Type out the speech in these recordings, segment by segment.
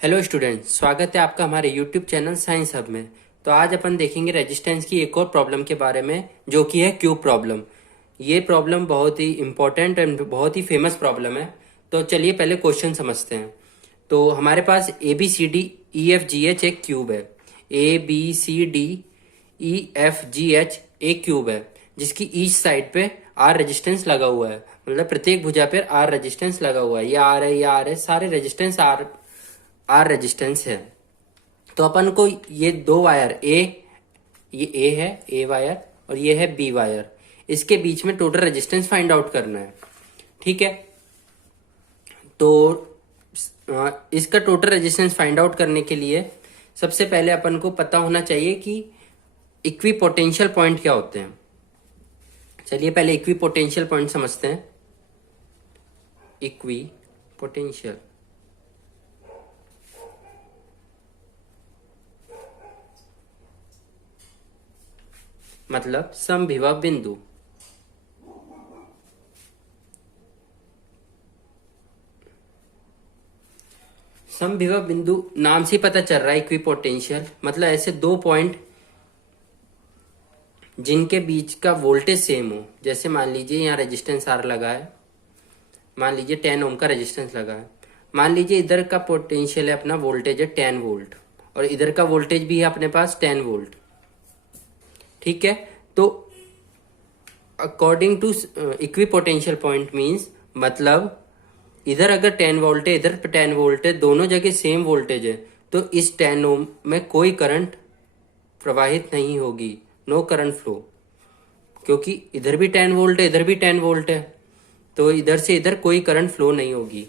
Hello student, स्वागत है आपका हमारे यूट्यूब चैनल साइंस हब में। तो आज अपन देखेंगे रेजिस्टेंस की एक और प्रॉब्लम के बारे में, जो कि है क्यूब प्रॉब्लम। ये प्रॉब्लम बहुत ही इम्पोर्टेंट एंड बहुत ही फेमस प्रॉब्लम है। तो चलिए पहले क्वेश्चन समझते हैं। तो हमारे पास ABCDEFGH एक क्यूब है। ABCDEFGH एक क्यूब है जिसकी ईच साइड पे आर रेजिस्टेंस लगा हुआ है। मतलब प्रत्येक भुजा पर आर रेजिस्टेंस लगा हुआ है। ये आर है, ये आर है, सारे रेजिस्टेंस आर रेजिस्टेंस है। तो अपन को ये दो वायर ये ए है, ए वायर, और ये है बी वायर, इसके बीच में टोटल रेजिस्टेंस फाइंड आउट करना है। ठीक है, तो इसका टोटल रेजिस्टेंस फाइंड आउट करने के लिए सबसे पहले अपन को पता होना चाहिए कि इक्वी पोटेंशियल पॉइंट क्या होते हैं। चलिए पहले इक्वी पोटेंशियल पॉइंट समझते हैं। इक्वी पोटेंशियल मतलब समविभव बिंदु। समविभव बिंदु नाम से पता चल रहा है इक्विपोटेंशियल मतलब ऐसे दो पॉइंट जिनके बीच का वोल्टेज सेम हो। जैसे मान लीजिए यहाँ रेजिस्टेंस आर लगा है, मान लीजिए 10 ओम का रेजिस्टेंस लगा है। मान लीजिए इधर का पोटेंशियल है, अपना वोल्टेज है 10 वोल्ट, और इधर का वोल्टेज भी है अपने पास 10 वोल्ट। ठीक है, तो according to equipotential point means मतलब इधर अगर 10 वोल्ट है, इधर 10 वोल्ट है, दोनों जगह सेम वोल्टेज है, तो इस 10 ओम में कोई करंट प्रवाहित नहीं होगी, नो करंट फ्लो, क्योंकि इधर भी 10 वोल्ट है, इधर भी 10 वोल्ट है, तो इधर से इधर कोई करंट फ्लो नहीं होगी।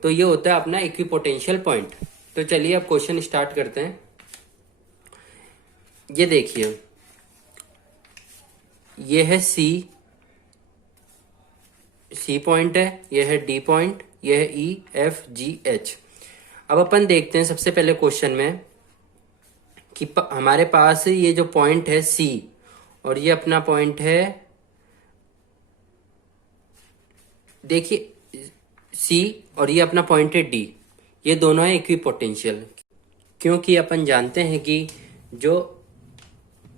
तो ये होता है अपना इक्विपोटेंशियल पॉइंट। तो चलिए अब क्वेश्चन स्टार्ट करते हैं। ये देखिए, ये है सी पॉइंट है, ये है डी पॉइंट, ये है EFGH। अब अपन देखते हैं सबसे पहले क्वेश्चन में कि हमारे पास ये जो पॉइंट है सी, और ये अपना पॉइंट है, देखिए सी, और ये अपना पॉइंट है डी, ये दोनों है इक्विपोटेंशियल। क्योंकि अपन जानते हैं कि जो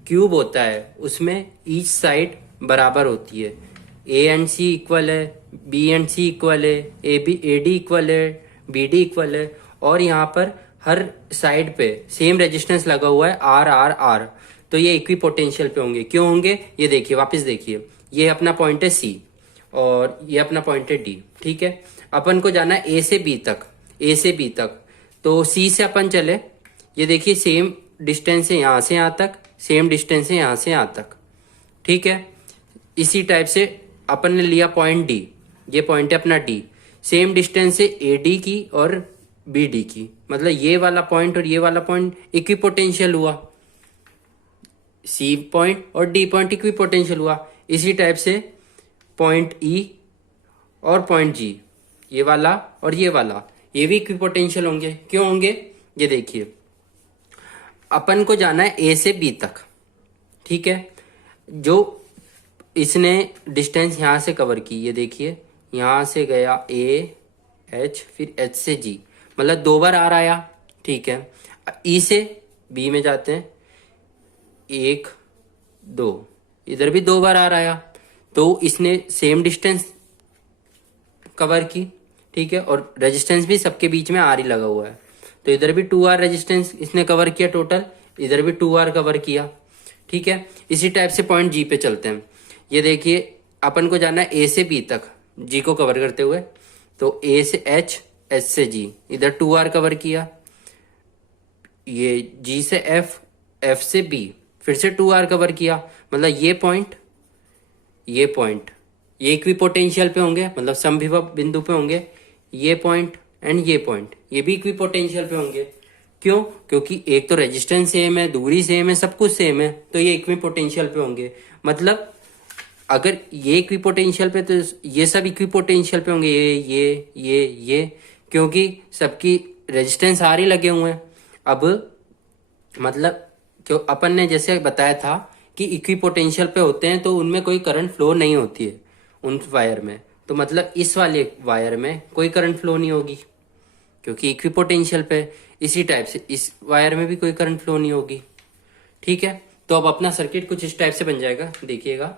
क्यूब होता है उसमें ईच साइड बराबर होती है। ए एंड सी इक्वल है, बी एंड सी इक्वल है, ए डी इक्वल है, बी डी इक्वल है, और यहाँ पर हर साइड पे सेम रेजिस्टेंस लगा हुआ है आर आर आर। तो ये इक्वी पोटेंशियल पे होंगे। क्यों होंगे ये देखिए, वापस देखिए, ये अपना पॉइंट है सी और ये अपना पॉइंट है डी। ठीक है, अपन को जाना है ए से बी तक, ए से बी तक। तो सी से अपन चले, ये देखिए सेम डिस्टेंस है यहाँ से यहाँ तक, सेम डिस्टेंस है यहाँ से यहाँ तक। ठीक है, इसी टाइप से अपन ने लिया पॉइंट डी, ये पॉइंट है अपना डी, सेम डिस्टेंस है AD की और BD की, मतलब ये वाला पॉइंट और ये वाला पॉइंट इक्विपोटेंशियल हुआ। सी पॉइंट और डी पॉइंट इक्विपोटेंशियल हुआ। इसी टाइप से पॉइंट E और पॉइंट G, ये वाला और ये वाला, ये भी इक्विपोटेंशियल होंगे। क्यों होंगे ये देखिए, अपन को जाना है A से B तक। ठीक है, जो इसने डिस्टेंस यहां से कवर की, ये देखिए यहां से गया AH, फिर H से G, मतलब दो बार आ आया। ठीक है, E से B में जाते हैं, 1 2, इधर भी दो बार आ आया, तो इसने सेम डिस्टेंस कवर की। ठीक है, और रेजिस्टेंस भी सबके बीच में आर ही लगा हुआ है, तो इधर भी 2R रेजिस्टेंस इसने कवर किया टोटल, इधर भी 2R कवर किया। ठीक है, इसी टाइप से पॉइंट G पे चलते हैं। ये देखिए अपन को जाना है A से B तक, G को कवर करते हुए, तो A से H, H से G, इधर 2R कवर किया, ये G से F, F से B, फिर से 2R कवर किया, मतलब ये पॉइंट ये इक्विपोटेंशियल पे होंगे, मतलब समविभव बिंदु पे होंगे। ये पॉइंट एंड ये पॉइंट, ये भी इक्विपोटेंशियल पे होंगे। क्यों? क्योंकि एक तो रेजिस्टेंस सेम है, दूरी सेम है, सब कुछ सेम है, तो ये इक्विपोटेंशियल पे होंगे। मतलब अगर ये इक्विपोटेंशियल पे, तो ये सब इक्विपोटेंशियल पे होंगे, ये, क्योंकि सबकी रेजिस्टेंस आर ही लगे हुए हैं। अब मतलब क्यों अपन ने जैसे बताया था कि इक्विपोटेंशियल पे होते हैं तो उनमें कोई करंट फ्लो नहीं होती है उन वायर में, तो मतलब इस वाले वायर में कोई करंट फ्लो नहीं होगी। क्योंकि इक्विपोटेंशियल पे। इसी टाइप से इस वायर में भी कोई करंट फ्लो नहीं होगी। ठीक है, तो अब अपना सर्किट कुछ इस टाइप से बन जाएगा, देखिएगा।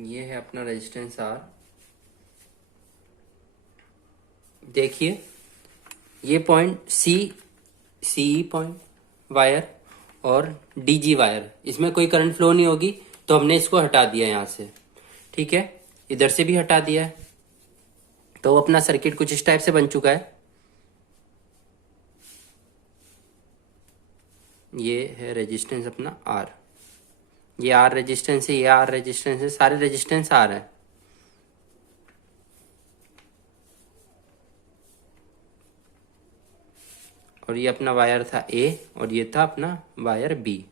ये है अपना रेजिस्टेंस आर। देखिए ये पॉइंट सी पॉइंट वायर और डीजी वायर, इसमें कोई करंट फ्लो नहीं होगी, तो हमने इसको हटा दिया यहां से। ठीक है, इधर से भी हटा दिया है। तो अपना सर्किट कुछ इस टाइप से बन चुका है। ये है रेजिस्टेंस अपना आर, ये आर रेजिस्टेंस है, ये आर रेजिस्टेंस है, सारे रेजिस्टेंस आर है। और ये अपना वायर था ए और ये था अपना वायर बी,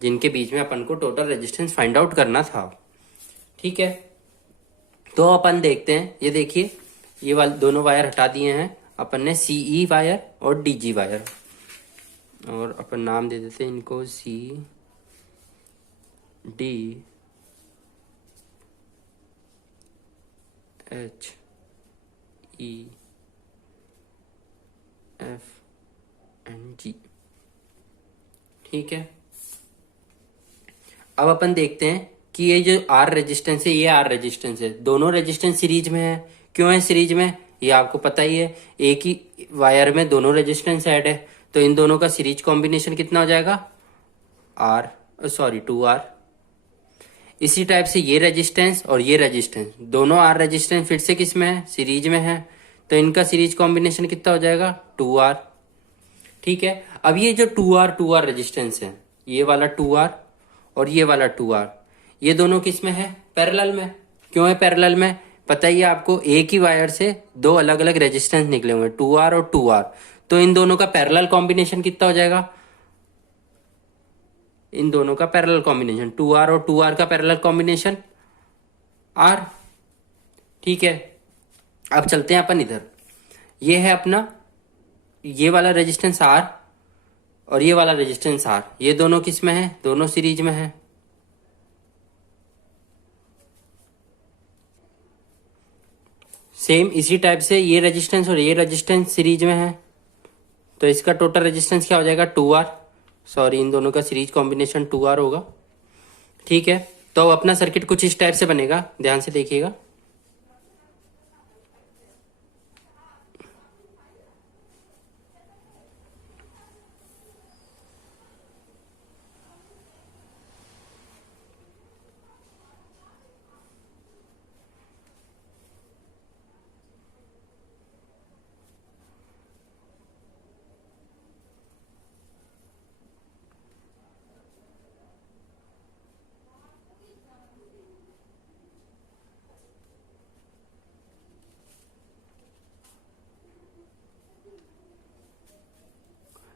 जिनके बीच में अपन को टोटल रेजिस्टेंस फाइंड आउट करना था। ठीक है, तो अपन देखते हैं। ये देखिए, ये वाले दोनों वायर हटा दिए हैं अपन ने, सीई वायर और डीजी वायर, और अपन नाम दे देते हैं इनको C D H E F and G. ठीक है, अब अपन देखते हैं कि ये जो आर रेजिस्टेंस है, ये आर रेजिस्टेंस है, दोनों रेजिस्टेंस सीरीज में है। क्यों है सीरीज में, ये आपको पता ही है, एक ही वायर में दोनों रेजिस्टेंस ऐड है, तो इन दोनों का सीरीज कॉम्बिनेशन कितना हो जाएगा, आर, सॉरी 2R। इसी टाइप से ये रेजिस्टेंस और ये रेजिस्टेंस, दोनों आर रेजिस्टेंस फिर से किस में है, सीरीज में है, तो इनका सीरीज कॉम्बिनेशन कितना हो जाएगा, 2R। ठीक है, अब ये जो 2R रेजिस्टेंस है, ये वाला 2R और ये वाला 2R, ये दोनों किस में है, पैरेलल में। क्यों है पैरेलल में, पता ही है आपको, एक ही वायर से दो अलग अलग रेजिस्टेंस निकले हुए हैं, 2R और 2R, तो इन दोनों का पैरेलल कॉम्बिनेशन कितना हो जाएगा, इन दोनों का पैरेलल कॉम्बिनेशन 2R और 2R का पैरेलल कॉम्बिनेशन R। ठीक है, अब चलते हैं अपन इधर। ये है अपना, ये वाला रेजिस्टेंस R और ये वाला रेजिस्टेंस R, ये दोनों किस में है, दोनों सीरीज में है। सेम इसी टाइप से ये रेजिस्टेंस और ये रेजिस्टेंस सीरीज में है, तो इसका टोटल रेजिस्टेंस क्या हो जाएगा, 2R। सॉरी, इन दोनों का सीरीज कॉम्बिनेशन 2R होगा। ठीक है, तो अपना सर्किट कुछ इस टाइप से बनेगा, ध्यान से देखिएगा।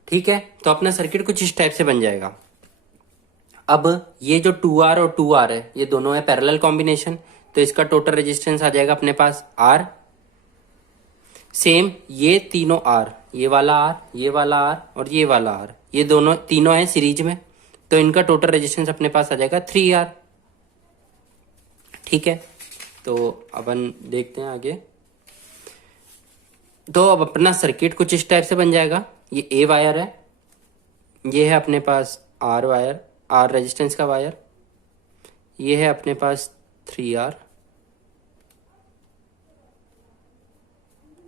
ठीक है, तो अपना सर्किट कुछ इस टाइप से बन जाएगा। अब ये जो 2R और 2R है, ये दोनों है पैरेलल कॉम्बिनेशन, तो इसका टोटल रेजिस्टेंस आ जाएगा अपने पास R। सेम ये तीनों R, ये वाला R, ये वाला R और ये वाला R, ये दोनों तीनों है सीरीज में, तो इनका टोटल रेजिस्टेंस अपने पास आ जाएगा 3R। ठीक है, तो अपन देखते हैं आगे। तो अब अपना सर्किट कुछ इस टाइप से बन जाएगा। ये ए वायर है, ये है अपने पास आर वायर, आर रेजिस्टेंस का वायर, ये है अपने पास 3R,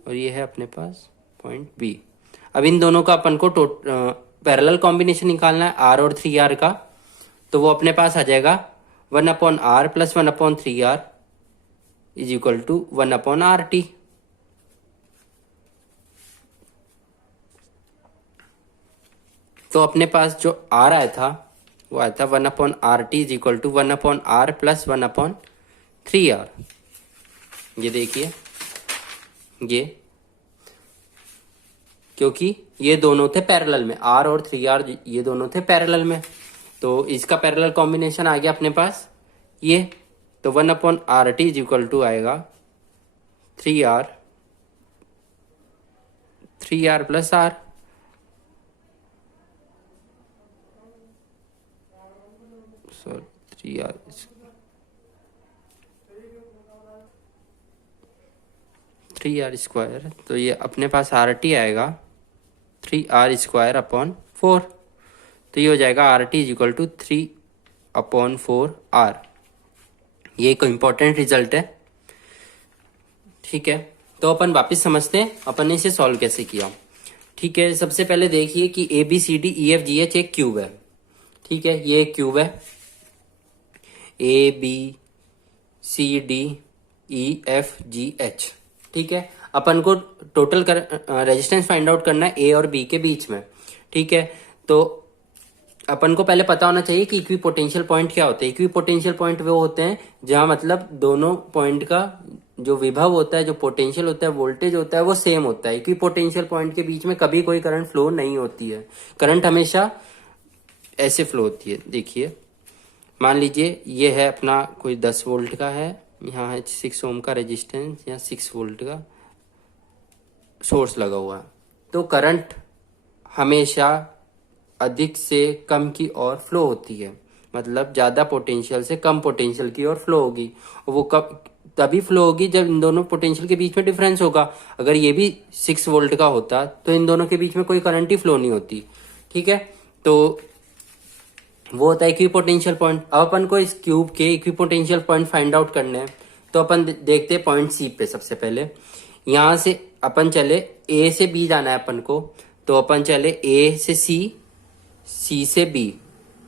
और ये है अपने पास पॉइंट बी। अब इन दोनों का अपन को पैरेलल कॉम्बिनेशन निकालना है आर और 3R का, तो वो अपने पास आ जाएगा 1/R plus 1/3R is equal to 1/RT। तो अपने पास जो R आया था वो आया था 1/RT is equal to 1/R plus 1/3R। ये देखिए, ये क्योंकि ये दोनों थे पैरेलल में, R और 3R ये दोनों थे पैरेलल में, तो इसका पैरेलल कॉम्बिनेशन आ गया अपने पास ये। तो 1/RT इज इक्वल टू आएगा 3R plus R। Sorry 3R square, तो ये अपने पास RT आएगा 3R² 4। तो ये हो जाएगा RT is equal to 3/4R। ये एक इम्पॉर्टेंट रिजल्ट है। ठीक है, तो अपन वापस समझते हैं अपन ने इसे सॉल्व कैसे किया। ठीक है, सबसे पहले देखिए कि ABCDEFGH एक क्यूब है। ठीक है, ये एक क्यूब है, ABCDEFGH। ठीक है, अपन को टोटल रेजिस्टेंस फाइंड आउट करना है ए और बी के बीच में। ठीक है, तो अपन को पहले पता होना चाहिए कि इक्वी पोटेंशियल पॉइंट क्या होते हैं। इक्वी पोटेंशियल पॉइंट वो होते हैं जहां मतलब दोनों पॉइंट का जो विभव होता है, जो पोटेंशियल होता है, वोल्टेज होता है, वो सेम होता है। इक्वी पोटेंशियल पॉइंट के बीच में कभी कोई करंट फ्लो नहीं होती है, करंट हमेशा ऐसे फ्लो होती है। देखिए, मान लीजिए ये है अपना कोई 10 वोल्ट का है, यहाँ है 6 ओम का रेजिस्टेंस, यहाँ 6 वोल्ट का सोर्स लगा हुआ है, तो करंट हमेशा अधिक से कम की ओर फ्लो होती है, मतलब ज्यादा पोटेंशियल से कम पोटेंशियल की ओर फ्लो होगी। और वो कब तभी फ्लो होगी जब इन दोनों पोटेंशियल के बीच में डिफरेंस होगा। अगर ये भी 6 वोल्ट का होता तो इन दोनों के बीच में कोई करंट ही फ्लो नहीं होती। ठीक है, तो वो होता है इक्विपोटेंशियल पॉइंट। अब अपन को इस क्यूब के इक्विपोटेंशियल पॉइंट फाइंड आउट करने हैं, तो अपन देखते हैं पॉइंट सी पे। सबसे पहले यहां से अपन चले, ए से बी जाना है अपन को, तो अपन चले ए से सी, सी से बी,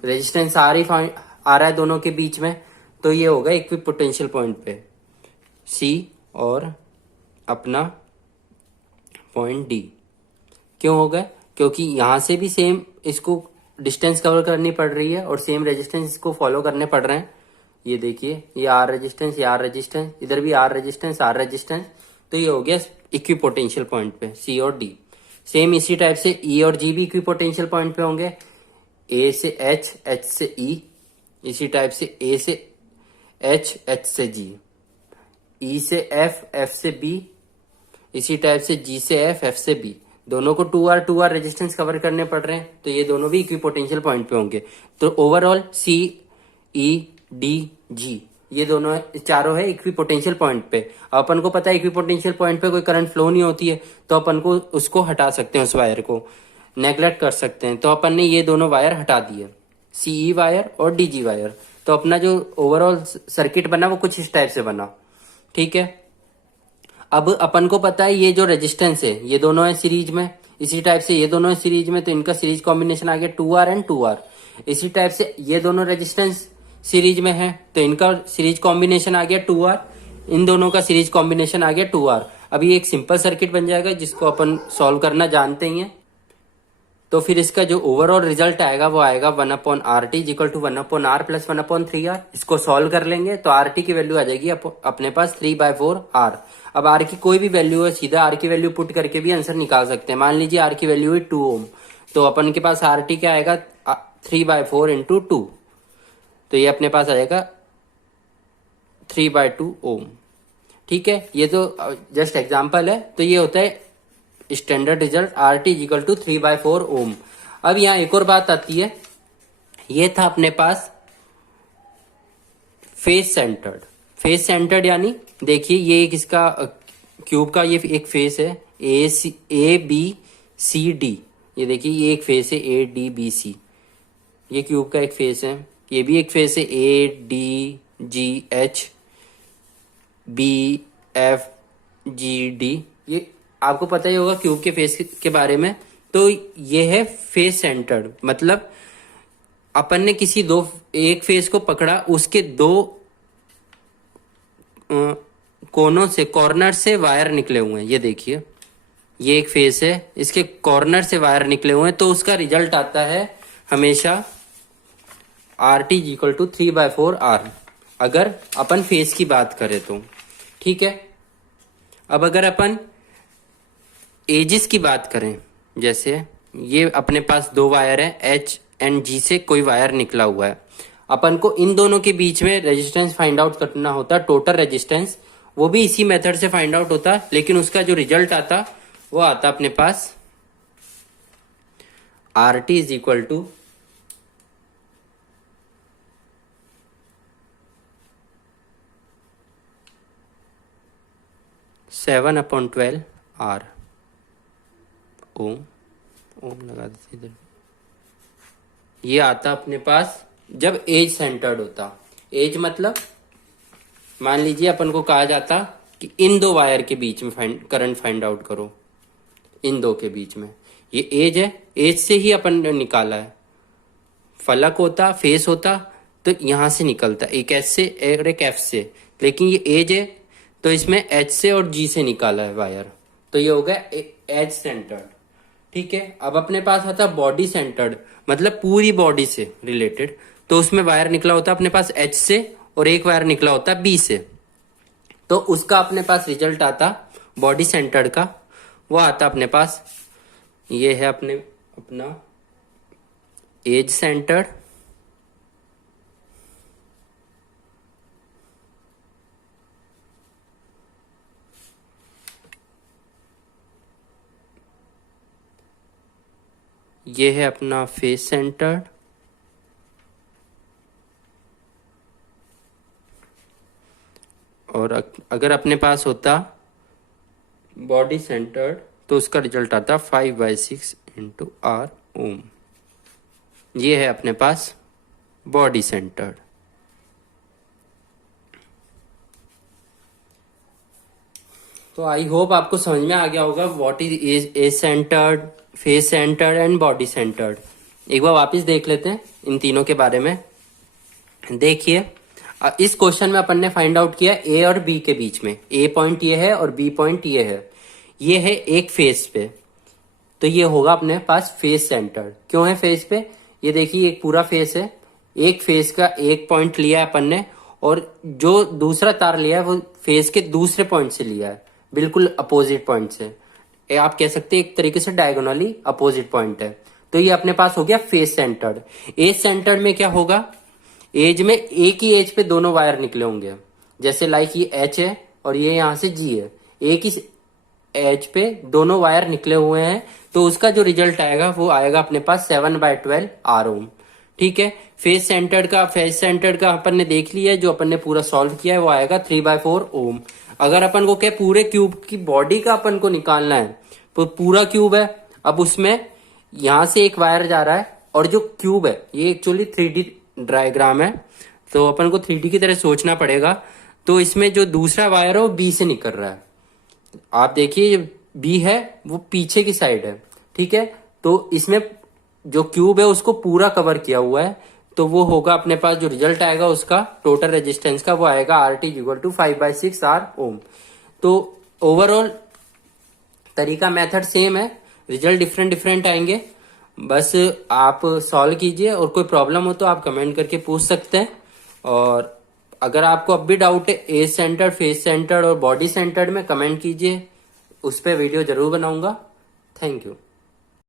रेजिस्टेंस आ रहा है दोनों के बीच में, तो ये होगा इक्विपोटेंशियल पॉइंट पे सी और अपना पॉइंट डी। क्यों होगा? क्योंकि यहां से भी सेम इसको डिस्टेंस कवर करनी पड़ रही है और सेम रेजिस्टेंस इसको फॉलो करने पड़ रहे हैं। ये देखिए, ये आर रेजिस्टेंस, ये आर रेजिस्टेंस, इधर भी आर रेजिस्टेंस, आर रेजिस्टेंस, तो ये हो गया इक्विपोटेंशियल पॉइंट पे सी और डी। सेम इसी टाइप से ई और जी भी इक्विपोटेंशियल पॉइंट पे होंगे, ए से एच, एच से ई, इसी टाइप से ए से एच, एच से जी, ई से एफ, एफ से बी, इसी टाइप से जी से एफ, एफ से बी। दोनों को 2R रेजिस्टेंस कवर करने पड़ रहे हैं, तो ये दोनों भी इक्विपोटेंशियल पॉइंट पे होंगे। तो ओवरऑल सी, ई, डी, जी, ये दोनों चारों है इक्विपोटेंशियल पॉइंट पे। अपन को पता है इक्विपोटेंशियल पॉइंट पे कोई करंट फ्लो नहीं होती है, तो अपन को उसको हटा सकते हैं, उस वायर को नेग्लेक्ट कर सकते हैं। तो अपन ने ये दोनों वायर हटा दिए, सीई वायर और डीजी वायर। तो अपना जो ओवरऑल सर्किट बना वो कुछ इस टाइप से बना। ठीक है, अब अपन को पता है ये जो रेजिस्टेंस है ये दोनों है सीरीज में, इसी टाइप से ये दोनों है सीरीज में, तो इनका सीरीज कॉम्बिनेशन आ गया 2R एंड 2R। इसी टाइप से ये दोनों रेजिस्टेंस सीरीज में है, तो इनका सीरीज कॉम्बिनेशन आ गया 2R, इन दोनों का सीरीज कॉम्बिनेशन आ गया 2R। अब ये एक सिंपल सर्किट बन जाएगा जिसको अपन सॉल्व करना जानते ही हैं। तो फिर इसका जो ओवरऑल रिजल्ट आएगा वो आएगा 1/RT equal to 1/R plus 1/3R। इसको सॉल्व कर लेंगे तो RT की वैल्यू आ जाएगी अपने पास 3/4R। अब R की कोई भी वैल्यू है, सीधा R की वैल्यू पुट करके भी आंसर निकाल सकते हैं। मान लीजिए R की वैल्यू है 2 ओम, तो अपन के पास RT क्या आएगा 3/4 इंटू 2, तो ये अपने पास आ जाएगा 3/2 ओम। ठीक है, ये तो जस्ट एग्जाम्पल है। तो ये होता है standard result RT equal to 3/4 ohm. अब यहाँ एक और बात आती है, ये था अपने पास फेस सेंटर्ड। फेस सेंटर्ड यानी देखिए, ये एक इसका क्यूब का ये एक फेस है ए बी सी डी, ये देखिए ये एक फेस है ए डी बी सी, ये क्यूब का एक फेस है। ये भी एक फेस है A D G H B F G D, ये आपको पता ही होगा क्यूब के फेस के बारे में। तो ये है फेस सेंटर्ड, मतलब अपन ने किसी एक फेस को पकड़ा, उसके दो कोनों से, कॉर्नर से वायर निकले हुए हैं। ये देखिए ये एक फेस है, इसके कॉर्नर से वायर निकले हुए हैं, तो उसका रिजल्ट आता है हमेशा R T equal to 3/4 R, अगर अपन फेस की बात करें तो। ठीक है, अब अगर अपन एजिस की बात करें, जैसे ये अपने पास दो वायर है, एच एंड जी से कोई वायर निकला हुआ है, अपन को इन दोनों के बीच में रेजिस्टेंस फाइंड आउट करना होता, टोटल रेजिस्टेंस। वो भी इसी मेथड से फाइंड आउट होता, लेकिन उसका जो रिजल्ट आता वो आता अपने पास R T is equal to 7/12 R. Ohm लगा देते इधर। ये आता अपने पास जब एज सेंटर्ड होता। एज मतलब मान लीजिए अपन को कहा जाता कि इन दो वायर के बीच में करंट फाइंड आउट करो, इन दो के बीच में। ये एज है, एज से ही अपन ने निकाला है। फलक होता, फेस होता, तो यहां से निकलता, एक एच से और एक एफ से, लेकिन ये एज है तो इसमें एच से और जी से निकाला है वायर, तो ये हो गया एज सेंटर्ड। ठीक है, अब अपने पास आता बॉडी सेंटर्ड, मतलब पूरी बॉडी से रिलेटेड, तो उसमें वायर निकला होता अपने पास एच से और एक वायर निकला होता बी से, तो उसका अपने पास रिजल्ट आता बॉडी सेंटर्ड का, वो आता अपने पास, ये है अपना एज सेंटर्ड, ये है अपना फेस सेंटर्ड, और अगर अपने पास होता बॉडी सेंटर्ड तो उसका रिजल्ट आता 5/6 इंटू आर ओम। ये है अपने पास बॉडी सेंटर्ड। तो आई होप आपको समझ में आ गया होगा what is edge centred, face centred and body centred. एक बार वापस देख लेते हैं इन तीनों के बारे में। देखिए इस क्वेश्चन में अपन ने फाइंड आउट किया ए और बी के बीच में, ए पॉइंट ये है और बी पॉइंट ये है, ये है एक फेस पे, तो ये होगा अपने पास फेस सेंटर्ड। क्यों है फेस पे? ये देखिए एक पूरा फेस है, एक फेस का एक पॉइंट लिया है अपन ने, और जो दूसरा तार लिया है वो फेस के दूसरे पॉइंट से लिया है, बिल्कुल अपोजिट पॉइंट से। आप कह सकते हैं एक तरीके से डायगोनली अपोजिट पॉइंट है, तो ये अपने पास हो गया फेस सेंटर्ड। एज सेंटर्ड में क्या होगा? एज में एक ही एज पे दोनों वायर निकले होंगे, जैसे लाइक ये एच है और ये यहां से जी है, एक ही एज पे दोनों वायर निकले हुए हैं, तो उसका जो रिजल्ट आएगा वो आएगा अपने पास 7/12 आर ओम। ठीक है, फेस सेंटर्ड का अपन ने देख लिया है, जो अपन ने पूरा सॉल्व किया है वो आएगा 3/4 ओम। अगर अपन को क्या पूरे क्यूब की बॉडी का अपन को निकालना है, तो पूरा क्यूब है, अब उसमें यहां से एक वायर जा रहा है, और जो क्यूब है ये एक्चुअली 3D डायग्राम है, तो अपन को 3D की तरह सोचना पड़ेगा। तो इसमें जो दूसरा वायर है वो बी से निकल रहा है, आप देखिए बी है वो पीछे की साइड है। ठीक है, तो इसमें जो क्यूब है उसको पूरा कवर किया हुआ है, तो वो होगा अपने पास जो रिजल्ट आएगा उसका टोटल रेजिस्टेंस का, वो आएगा R T equal to 5/6 R ohm. तो ओवरऑल तरीका मेथड सेम है, रिजल्ट डिफरेंट आएंगे, बस आप सॉल्व कीजिए, और कोई प्रॉब्लम हो तो आप कमेंट करके पूछ सकते हैं। और अगर आपको अब भी डाउट है एज सेंटर्ड, फेस सेंटर्ड और बॉडी सेंटर्ड में, कमेंट कीजिए, उस पर वीडियो जरूर बनाऊंगा। Thank you.